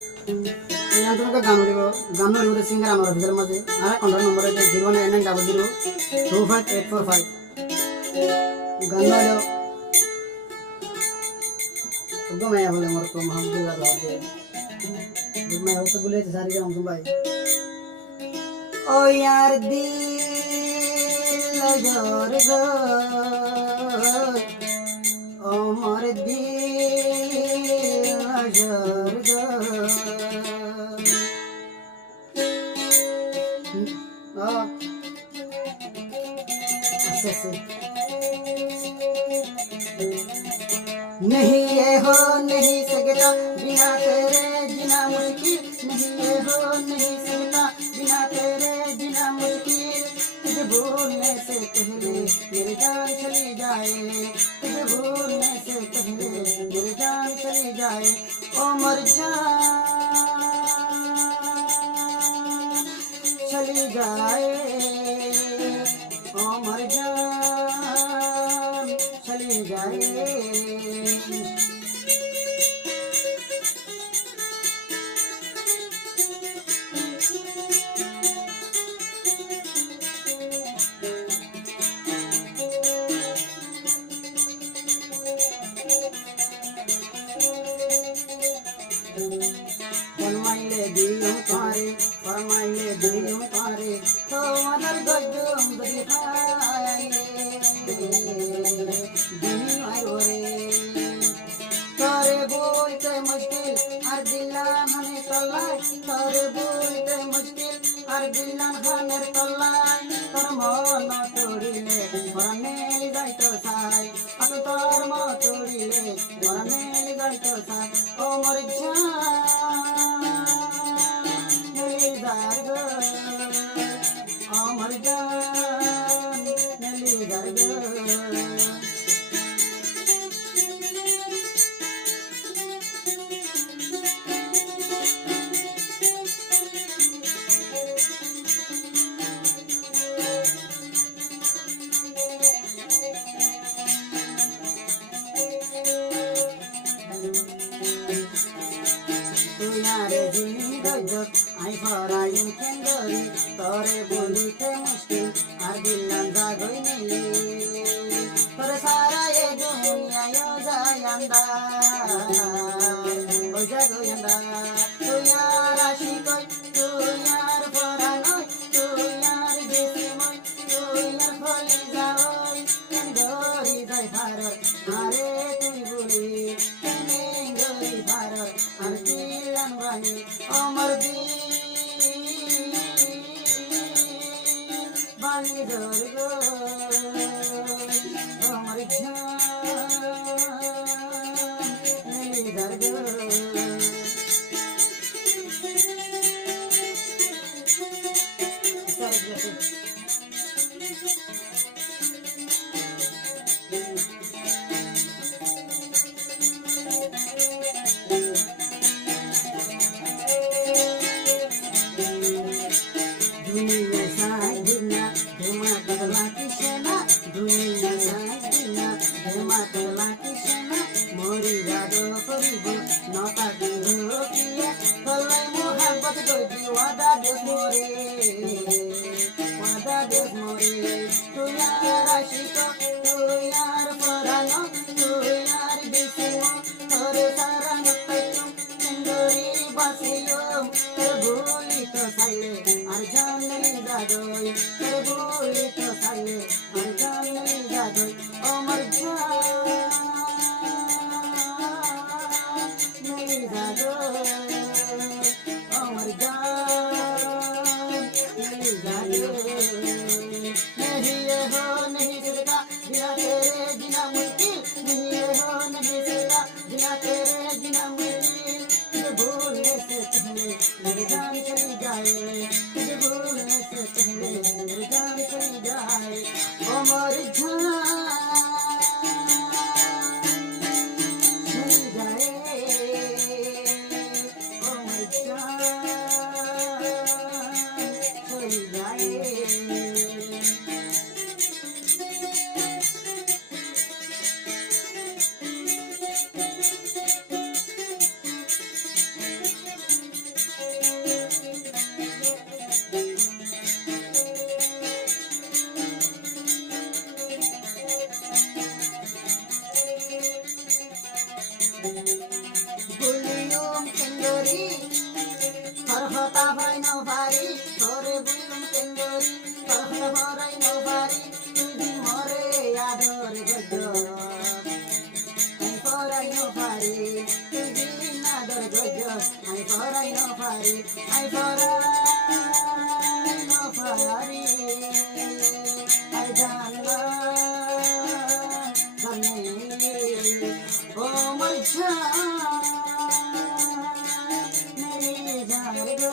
यहाँ तुमको गानों लिखो सिंगर हमारा फिल्म में से हमारा कॉन्टैक्ट नंबर है 01900258845 गाना लो तो मैं बोले मोर को महबूब लगा दे जब मैं हो तो बोले सारी जाऊं तुम भाई ओ यार दिल जोर गो ओ मोर दिल जोर गो नहीं ये हो नहीं सकता बिना तेरे जीना मुश्किल नहीं ये हो नहीं सकता बिना तेरे जीना मुश्किल तुझे भूलने से पहले मेरी जान चली जाए तुझे भूलने से पहले मेरी जान चली जाए ओ मर जान चली जाए ओ मर जान चली जाए फरमाइले दियों तारे तो मदर गजम दिखाइले दुनिया रे तारे बोलते मुश्किल हर दिलान हमें तलाई तारे बोलते मुश्किल हर दिलान हमें तलाई तर मन तोड़िले मरनेली जाइतो साई अत तर मन तोड़िले मरनेली जाइतो साई ओ मर अमर जान नली दर्द तू यारे जीनी गजब आई फरायुं केंगरी तोरे बोली के मुश्किल आर दिलन जागोई नेली तोरे सारा ये दुनिया यो जायंदा ओ जागोयंदा तू यार आशिकोय तू यार फरानोय तू यार बेसिमोय तू यार फली जाओय केंगरी जाय फारर आरे तुई बोली केंगरी फारर आर दिलन बानी अमर दी बानी दर्गो अमर जान नली दर्गो दुनिया साजना धुमा तलाकी सेना दुनिया साजना धुमा तलाकी सेना मोरी जादो करिबो नता दिहो किया तलाई मोहब्बत गई वादा देश मोरे तू यार आशिको तू यार फरानो तू यार बेसिमो तोरे सारा नपैतुम चंदोरी बासियो तर भूली तो साले আর জান নলি জাগই তোর ভুলি তো সালে আর জান নলি জাগই আমার জান নলি জাগই আমার জান নলি জাগই नहीं ये हो नहीं सकता बिना तेरे जीना मुश्किल नहीं ये हो नहीं सकता बिना तेरे जीना मुश्किल तुझे भूलने से पहले मेरी जान चली जाए तुझे भूलने से पहले मेरी जान चली जाए ओ मर जान चली जाए ओ मर जान चली जाए সুন্দরী তোর কথা হয় না পারি তোরে বুঝলাম সুন্দরী তোর কথা হরাই না পারি তুই মরে আদর গজব আমি পরাই না পারি তুই আদর গজব আমি পরাই না পারি আমি পরাই না পারি আর জানলা জানে ও মর জান মেরে জান গো